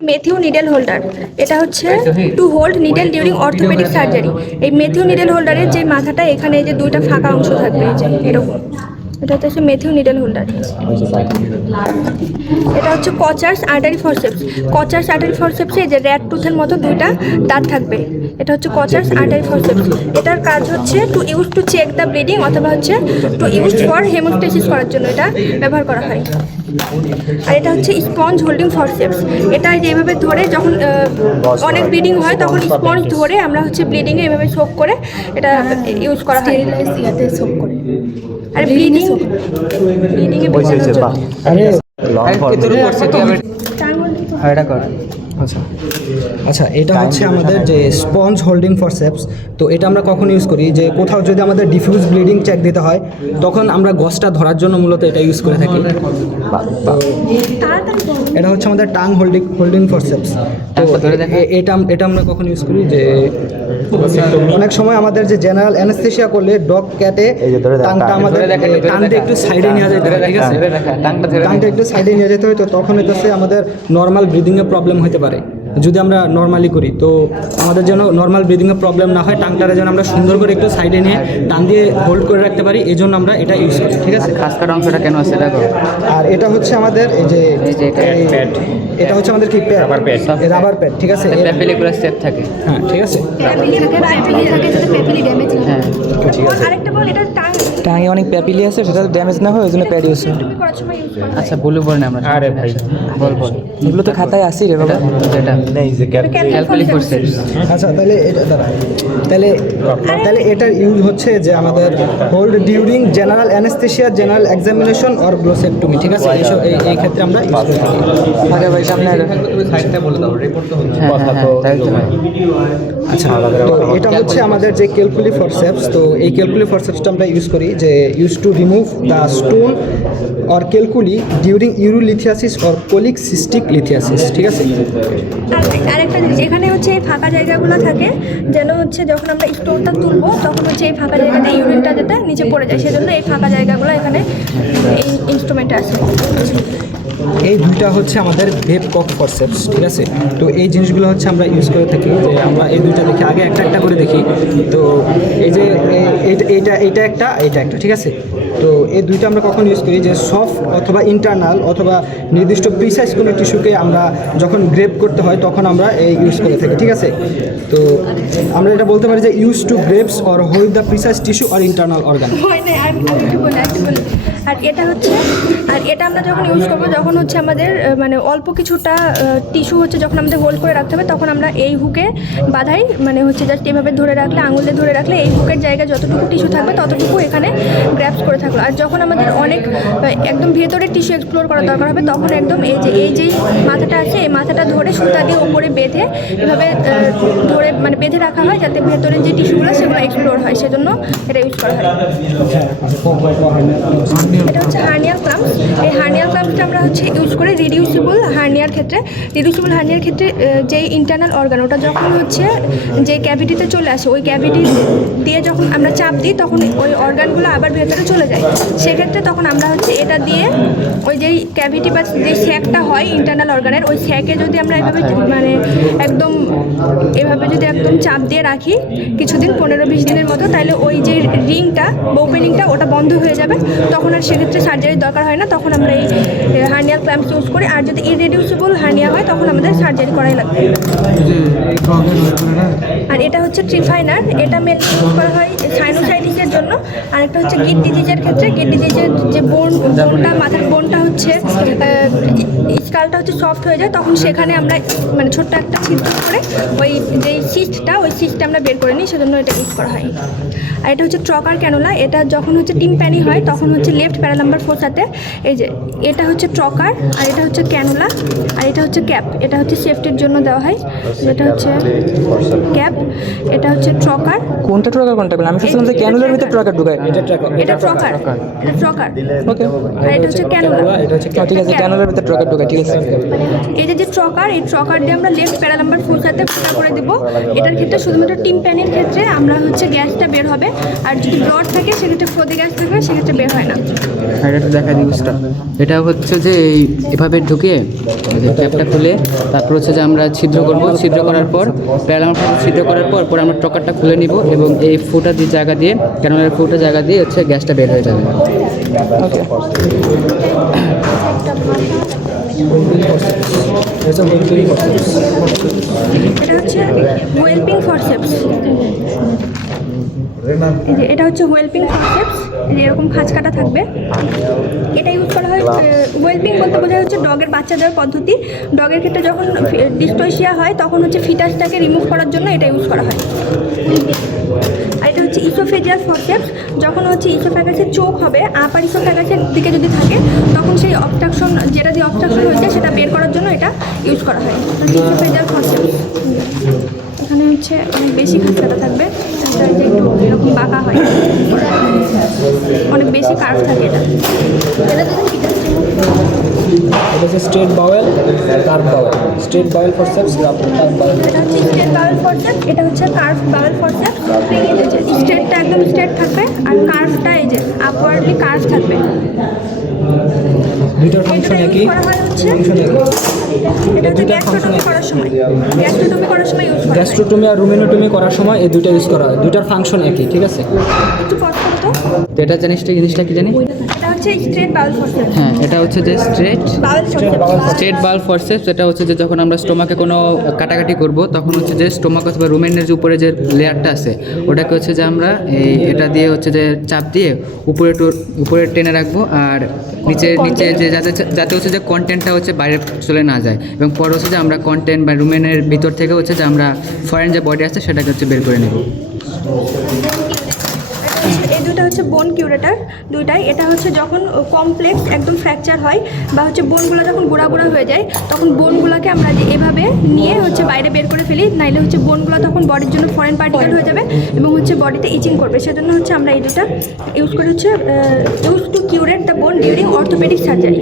Matthew needle holder, এটা হচ্ছে to hold needle during orthopaedic surgery. এই মেথিউ নিডেল হোল্ডারের যে মাথাটা এখানে এই যে দুইটা ফাঁকা অংশ থাকবে, এই যে এরকম, এটা হচ্ছে মেথিউ নিডেল হোল্ডার। এটা হচ্ছে কচার্স আর্টারি ফরসেপস। কচার্স আর্টারি ফরসেপসে এই যে র্যাট টুথের মতো দুইটা দাঁত থাকবে, এটা হচ্ছে কচার্স আর্টারি ফরসেপস। এটার কাজ হচ্ছে to use to check the bleeding, অথবা হচ্ছে টু ইউজ ফর হেমোস্টেসিস করার জন্য এটা ব্যবহার করা হয়। আর এটা হচ্ছে স্পঞ্জ হোল্ডিং ফরসেপস। এটা যেভাবে ধরে যখন অনেক ব্লিডিং হয় তখন স্পঞ্জ ধরে আমরা হচ্ছে ব্লিডিংয়ে এভাবে সোপ করে এটা ইউজ করা হয়। সোপ করে আর ব্লিডিংয়ে আচ্ছা, এটা হচ্ছে আমাদের যে স্পঞ্জ হোল্ডিং ফরসেপস। তো এটা আমরা কখন ইউজ করি, যে কোথাও যদি আমাদের ডিফিউজ ব্লিডিং চেক দিতে হয় তখন আমরা গসটা ধরার জন্য মূলত এটা ইউজ করে থাকি। এটা হচ্ছে আমাদের টাং হোল্ডিং ফরসেপস। তো এটা আমরা কখন ইউজ করি, যে অনেক সময় আমাদের যে জেনারেল অ্যানেস্থেসিয়া করলে ডগ ক্যাটে টাংটা আমাদের টানতে একটু সাইডে নিয়ে যেতে হয়, ঠিক আছে, টাংটা একটু সাইডে নিয়ে যেতে হয়। তো তখন এটাতে আমাদের নর্মাল ব্রিদিংয়ে প্রবলেম হতে পারে। যদি আমরা নর্মালি করি তো আমাদের যেন নর্মাল ব্রিদিংয়ে প্রবলেম না হয়, টাংটারে যেন আমরা সুন্দর করে একটু সাইডে নিয়ে টান দিয়ে হোল্ড করে রাখতে পারি, এই জন্য আমরা এটা ইউজ করি, ঠিক আছে। খাস কাটা অংশটা কেন আছে দেখো। আর এটা হচ্ছে আমাদের এই যে এটা হচ্ছে আমাদের কি রাবার প্যাড, ঠিক আছে, প্যাপিলিকুলার সেট থাকে। হ্যাঁ, ঠিক আছে। আরেকটা বল, এটা টাঙে অনেক প্যাপিলি আছে, সেটা ড্যামেজ না হয় ওই জন্য প্যাড ইউজ হয়। করার সময় ইউজ করা হয়। আচ্ছা বলে পড়ে না আমরা। আরে ভাই বল এগুলো তো খাতায় আসি রে বাবা। যেটা ক্যালকুলি ফোর্সেপস। আচ্ছা, তাহলে এটা তাহলে এটার ইউজ হচ্ছে যে আমাদের hold during general anaesthesia, general examination or glossectomy, ঠিক আছে, এই ক্ষেত্রে আমরা ইউজ করে থাকি। আগে ভাই সামনে আচ্ছা, তো এটা হচ্ছে আমাদের যে ক্যালকুলি ফরসেপস। তো এই ক্যালকুলি ফরসেপসটা আমরা ইউজ করি যে use to remove the stone or calculi during urolithiasis or colic cystic lithiasis, ঠিক আছে। আরেকটা জিনিস, এখানে হচ্ছে এই ফাঁকা জায়গাগুলো থাকে যেন হচ্ছে যখন আমরা স্টোনটা তুলবো তখন হচ্ছে এই ফাঁকা জায়গাতে ইউরিনটা যাতে নিচে পড়ে যায়, সেজন্য এই ফাঁকা জায়গাগুলো এখানে এই ইনস্ট্রুমেন্টে আছে। এই দুইটা হচ্ছে আমাদের বেবকক ফরসেপস, ঠিক আছে। তো এই জিনিসগুলো হচ্ছে আমরা ইউজ করে থাকি, যে আমরা এই দুইটা দেখি, আগে একটা একটা করে দেখি। তো এই যে এইটা একটা, ঠিক আছে। তো এই দুইটা আমরা কখন ইউজ করি, যে সফট অথবা ইন্টারনাল অথবা নির্দিষ্ট প্রিসাইজ কোনো টিস্যুকে আমরা যখন গ্রেপ করতে হয় তখন আমরা এই ইউজ করে থাকি, ঠিক আছে। তো আমরা এটা বলতে পারি যে use to grasp or hold the precise tissue or internal organ. আর এটা হচ্ছে, আর এটা আমরা যখন ইউজ করবো যখন হচ্ছে আমাদের মানে অল্প কিছুটা টিস্যু হচ্ছে যখন আমাদের হোল্ড করে রাখতে হবে, তখন আমরা এই হুকে বাঁধাই, মানে হচ্ছে জাস্ট এভাবে ধরে রাখলে, আঙুলে ধরে রাখলে এই হুকের জায়গায় যতটুকু টিস্যু থাকবে ততটুকু এখানে গ্র্যাপস করে থাকলো। আর যখন আমাদের অনেক একদম ভেতরে টিস্যু এক্সপ্লোর করার দরকার হবে তখন একদম এই যেই মাথাটা আছে এই মাথাটা ধরে সুতা দিয়ে উপরে বেঁধে এভাবে ধরে মানে বেঁধে রাখা হয় যাতে ভেতরে যে টিস্যুগুলো সেগুলো এক্সপ্লোর হয়, সেজন্য এটা ইউজ করা হয়। এটা হচ্ছে হার্নিয়াল ক্লাম্পস। এই হার্নিয়াল ক্লাম্পসটা আমরা হচ্ছে ইউজ করি রিডিউসিবল হার্নিয়ার ক্ষেত্রে। রিডিউসিবল হার্নিয়ার ক্ষেত্রে যেই ইন্টারনাল অর্গান ওটা যখন হচ্ছে যে ক্যাভিটিতে চলে আসে, ওই ক্যাভিটি দিয়ে যখন আমরা চাপ দিই তখন ওই অর্গানগুলো আবার ভেতরে চলে যায়। সেক্ষেত্রে তখন আমরা হচ্ছে এটা দিয়ে ওই যেই ক্যাভিটি বা যে স্যাকটা হয় ইন্টারনাল অর্গানের, ওই স্যাকে যদি আমরা এভাবে মানে একদম এভাবে যদি একদম চাপ দিয়ে রাখি কিছুদিন, 15-20 দিনের মতো, তাহলে ওই যে রিংটা বা ওপেনিংটা ওটা বন্ধ হয়ে যাবে, তখন আর সেক্ষেত্রে সার্জারির দরকার হয় না, তখন আমরা এই হার্নিয়াল ক্ল্যাম্পস ইউজ করি। আর যদি ইররিডিউসিবল হার্নিয়া হয় তখন আমাদের সার্জারি করাই লাগবে। আর এটা হচ্ছে ট্রিফাইনার, এটা মেনলি ইউজ করা হয় সাইনোসাইটিসের জন্য। আর একটা হচ্ছে গিট ডিজিজের ক্ষেত্রে, গিট ডিজিজের যে বোনটা মাথার বোনটা হচ্ছে স্কালটা হচ্ছে সফট হয়ে যায়, তখন সেখানে আমরা মানে ছোট্ট একটা ছিদ্র করে ওই যে সিস্টটা আমরা বের করে নিই, সেজন্য এটা ইউজ করা হয়। আর এটা হচ্ছে ট্রকার ক্যানোলা। এটা যখন হচ্ছে টিম্প্যানি হয় তখন হচ্ছে লেফট প্যারালাম্বার ফোসাতে এই যে এটা হচ্ছে ট্রকার, আর এটা হচ্ছে ক্যানোলা, আর এটা হচ্ছে ক্যাপ। এটা হচ্ছে সেফটির জন্য দেওয়া হয়, যেটা হচ্ছে ক্যাপ, এটা হচ্ছে ট্রকার। কোনটা ট্রকার কোনটা বলে? আমি শুনছিলাম যে ক্যানুলার ভিতরে ট্রকার ঢুকায়। এটা ট্রকার, এটা ট্রকার। ওকে, আর এটা হচ্ছে ক্যানোলা। ঠিক আছে, ক্যানুলার ভিতরে ট্রকার ঢুকায়, ঠিক আছে। এই যে ট্রকার, এই ট্রকার দিয়ে আমরা লেফট প্যারা নাম্বার 4 সাথে ফুটা করে দেবো। এটার ক্ষেত্রে শুধুমাত্র টিম প্যানের ক্ষেত্রে আমরা হচ্ছে গ্যাসটা বের হবে, আর যদি ব্রড থাকে সেক্ষেত্রে ফ্লোতে গ্যাস থাকবে, সেক্ষেত্রে বের হয় না। আর এটা দেখা দিউসটা, এটা হচ্ছে যে এভাবে ঢুকে ক্যাপটা খুলে তারপর হচ্ছে যে আমরা ছিদ্র করব, ছিদ্র করার পর প্যারালামার ছিদ্র করার পর পরে আমরা ট্রকারটা খুলে নিব এবং এই ফুটা দিয়ে জায়গা দিয়ে ক্যানোলার ফুটা জায়গা দিয়ে হচ্ছে গ্যাসটা বের হয়ে যাবে। ওকে এটা হচ্ছে ওয়েলপিং ফরসেপস। এটা হচ্ছে ওয়েলপিং ফরসেপস, এরকম খাঁজ কাটা থাকবে। এটা ইউজ করা হয়, ওয়েলপিং বলতে বোঝা হচ্ছে ডগের বাচ্চা দেওয়ার পদ্ধতি। ডগের ক্ষেত্রে যখন ডিস্টোসিয়া হয় তখন হচ্ছে ফিটাসটাকে রিমুভ করার জন্য এটা ইউজ করা হয়। আর এটা হচ্ছে ইসোফেজিয়াল ফরসেপস, যখন হচ্ছে ইসোফ্যাগাসের চোখ হবে, আপার ইসোফ্যাগাসের দিকে যদি থাকে তখন সেই অবস্ট্রাকশন, যেটা দিয়ে অবস্ট্রাকশন হয়েছে সেটা বের করার জন্য এটা ইউজ করা হয়। ইসোফেজিয়াল ফরসেপস এখানে হচ্ছে অনেক বেশি খাঁজ কাটা থাকবে, এটা যে একটু এরকম বাঁকা হয়, অনেক বেশি কার্ভ থাকে এটা। এটা যদি ফিটাস এটা হচ্ছে straight bowel, curve bowel, straight bowel forceps, curve bowel. এটা হচ্ছে স্ট্রেট বাওয়েল ফরসেপস, এটা হচ্ছে কার্ভ বাওয়েল ফরসেপস। স্ট্রেটটা একদম স্ট্রেট থাকবে আর কার্ভটা এই যে আপওয়ার্ডলি কার্ভ থাকবে। দুইটার ফাংশন একই, করা হয় হচ্ছে ফাংশন একই। এটা হচ্ছে গ্যাস্ট্রোটমি করার সময়, গ্যাস্ট্রোটমি করার সময় ইউজ করা হয়। গ্যাস্ট্রোটমি আর রুমিনোটমি করার সময় এই দুইটা ইউজ করা হয়, দুইটার ফাংশন একই, ঠিক আছে? একটু পজ করো তো। তো এটা জিনিসটা কি জানি? এটা হচ্ছে স্ট্রেট বাওয়েল ফরসেপস। হ্যাঁ, এটা হচ্ছে যে বাওয়েল ফরসেপস। স্ট্রেট বাল ফরসেপস। এটা হচ্ছে যে যখন আমরা স্টোমাকে কোনো কাটাকাটি করব তখন হচ্ছে যে স্টোমাক অথবা রুমেনের যে উপরে যে লেয়ারটা আছে ওটাকে হচ্ছে যে আমরা এটা দিয়ে হচ্ছে যে চাপ দিয়ে উপরে টেনে রাখবো, আর নিচে যে যাতে হচ্ছে যে কন্টেন্টটা হচ্ছে বাইরে চলে না যায়, এবং পরে হচ্ছে যে আমরা কন্টেন্ট বা রুমেনের ভিতর থেকে হচ্ছে যে আমরা ফরেন যে বডি আছে সেটাকে হচ্ছে বের করে নেব। এই দুটো হচ্ছে বোন কিউরেটার দুইটাই। এটা হচ্ছে যখন কমপ্লেক্স একদম ফ্র্যাকচার হয় বা হচ্ছে বোনগুলো যখন গোড়া হয়ে যায় তখন বোনগুলোকে আমরা যে এভাবে নিয়ে হচ্ছে বাইরে বের করে ফেলি, নাইলে হচ্ছে বোনগুলো তখন বডির জন্য ফরেন পার্টিকেল হয়ে যাবে এবং হচ্ছে বডিতে ইচিং করবে। সেজন্য হচ্ছে আমরা এই দুটো ইউজ করে হচ্ছে use to curette the bone during orthopaedic surgery.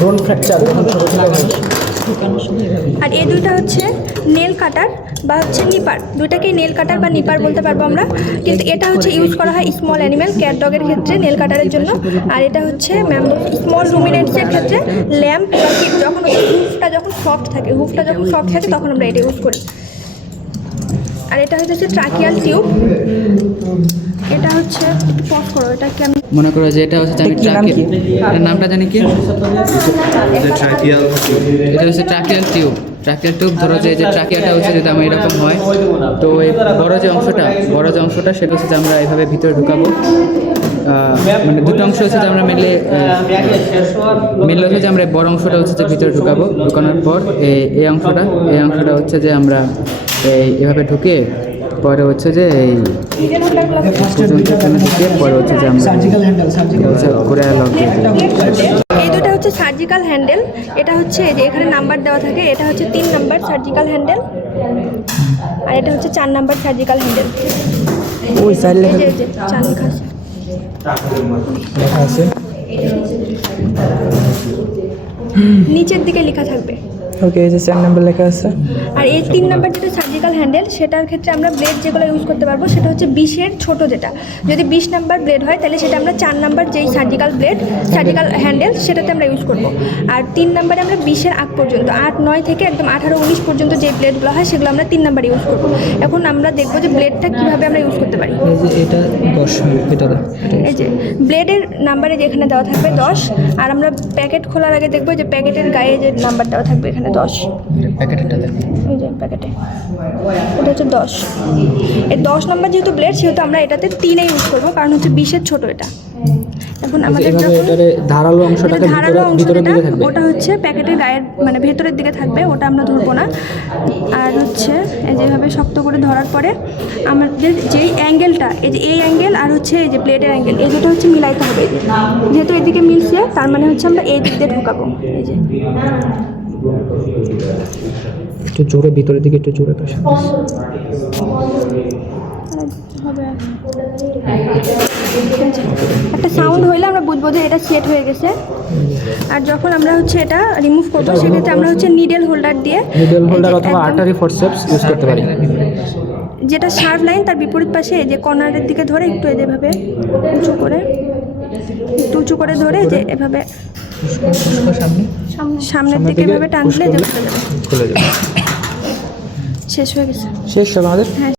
Bone fracture. আর এই দুইটা হচ্ছে নেল কাটার বা হচ্ছে নিপার, দুইটাকেই নেল কাটার বা নিপার বলতে পারবো আমরা, কিন্তু এটা হচ্ছে ইউজ করা হয় স্মল অ্যানিমেল ক্যাট ডগের ক্ষেত্রে নেল কাটারের জন্য। আর এটা হচ্ছে স্মল রুমিনেন্টসের ক্ষেত্রে ল্যাম্প বা কিপ, যখন হুফটা যখন সফট থাকে তখন আমরা এটা ইউজ করি। আর এটা হচ্ছে ট্রাকিয়াল টিউব। এটা হচ্ছে একটু পজ করো, এটা কি আমি মনে করো যে এটা হচ্ছে আমি এটার নামটা জানি কি, এটা হচ্ছে ট্রাকিয়াল টিউব। ট্রাকিয়াল টিউব ধরো যে ট্রাকিয়াটা হচ্ছে যদি আমার এরকম হয়, তো এই বড় যে অংশটা সেটা হচ্ছে যে আমরা এইভাবে ভিতরে ঢুকাবো। মানে দুটো অংশ হচ্ছে যে আমরা মিলে হচ্ছে যে আমরা বড় অংশটা হচ্ছে যে ভিতরে ঢুকানোর পর এই অংশটা হচ্ছে যে আমরা এভাবে ঢুকে পরে হচ্ছে যে এই পরে হচ্ছে যে আমরা ঘুরে লক দিয়ে দিই। এই দুটো হচ্ছে সার্জিক্যাল হ্যান্ডেল। এটা হচ্ছে এই যে এখানে নাম্বার দেওয়া থাকে, এটা হচ্ছে 3 নাম্বার সার্জিক্যাল হ্যান্ডেল, আর এটা হচ্ছে 4 নাম্বার সার্জিক্যাল হ্যান্ডেল। ওই সাইড এই যে 4 লেখা আছে, লেখা আছে নিচের দিকে লেখা থাকবে। ওকে, এই যে 4 নাম্বার লেখা আছে। আর এই 3 নাম্বার যেটা সার্জিক্যাল হ্যান্ডেল, সেটার ক্ষেত্রে আমরা ব্লেড যেগুলো ইউজ করতে পারবো সেটা হচ্ছে 20-এর ছোট যেটা। যদি 20 নাম্বার ব্লেড হয় তাহলে সেটা আমরা 4 নাম্বার যেই সার্জিক্যাল হ্যান্ডেল সেটাতে আমরা ইউজ করব। আর 3 নাম্বারে আমরা 20-এর আগ পর্যন্ত 8-9 থেকে একদম 18-19 পর্যন্ত যে ব্লেডগুলো হয় সেগুলো আমরা 3 নাম্বার ইউজ করব। এখন আমরা দেখবো যে ব্লেডটা কীভাবে আমরা ইউজ করতে পারি। এই যে এটা 10, এটা এই যে ব্লেডের নাম্বারে যেখানে দেওয়া থাকবে 10, আর আমরা প্যাকেট খোলার আগে দেখবো যে প্যাকেটের গায়ে যে নাম্বার দেওয়া থাকবে এখানে 10। প্যাকেটটা দেখ, এই যে প্যাকেটে এটা হচ্ছে 10। এই 10 নম্বর যেহেতু ব্লেড সেহেতু আমরা এটাতে 3-এ ইউজ করবো, কারণ হচ্ছে 20-এর ছোট এটা। এখন আমাদের এভাবে এটারে ধারালো অংশটাকে ভিতরের দিকে থাকবে, ওটা হচ্ছে প্যাকেটের গায়ের মানে ভেতরের দিকে থাকবে, ওটা আমরা ধরবো না। আর হচ্ছে এই যেভাবে শক্ত করে ধরার পরে আমাদের যেই অ্যাঙ্গেলটা, এই যে এই অ্যাঙ্গেল আর হচ্ছে এই যে প্লেটের অ্যাঙ্গেল, এই দুটো হচ্ছে মিলাইতে হবে। যেহেতু এদিকে মিলছে তার মানে হচ্ছে আমরা এই দিক দিয়ে ঢোকাবো। এই যে একটু জোরে ভিতরের দিকে, একটু জোরে পাশে। হবে একটা সাউন্ড হইলে আমরা বুঝবো যে এটা সেট হয়ে গেছে। আর যখন আমরা হচ্ছে এটা রিমুভ করবো সেক্ষেত্রে আমরা হচ্ছে নিডেল হোল্ডার দিয়ে নিডল হোল্ডার অথবা আর্টারি ফোরসেপস ইউজ করতে পারি। যেটা শার্প লাইন তার বিপরীত পাশে এই যে কর্নারের দিকে ধরে একটু এভাবে উঁচু করে ধরে যে এভাবে সামনের দিকে এভাবে টানলে যে খুলে যাবে। খুলে যাবে। শেষ হয়ে গেছে। শেষ সব আমাদের। হ্যাঁ।